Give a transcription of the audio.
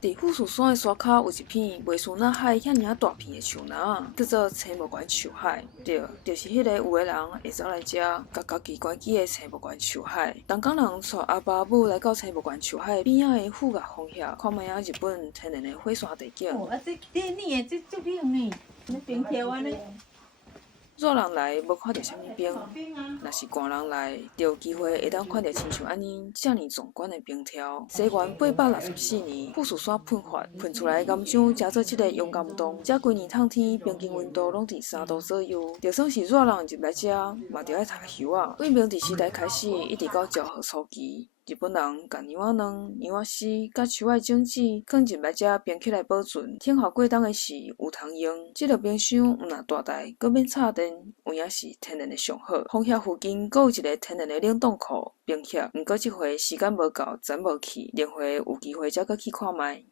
伫富士山的山骹有一片袂输那海遐尔大片的树林，叫做青木关树海。对，就是迄个有的人会走来遮，甲家己关起的青木关树海。东港人带阿爸母来到青木关树海边仔的富岳峰遐，看卖啊日本天然的火山地景。哦，啊，这你的这足冷呢，那冰条安尼。热人来无看到啥物冰，若是寒人来，就有机会会当看到亲像安尼遮尔壮观的冰条。西元864年，富士山喷发，喷出来的岩浆加做这个熔岩洞，这规年透天平均温度拢伫3度左右。就算是热人入来遮，嘛着爱晒休啊。为明治时代开始，一直到昭和初期。日本人将牛仔卵、牛仔丝、甲树仔种子放入来遮冰起来保存。挺好过冬的是有通用，这个冰箱毋若大台，阁免插电，有影是天然的上好。峰遐附近阁有一个天然的冷冻库冰歇，毋过这回时间无够，暂无去，另回有机会则阁去看卖。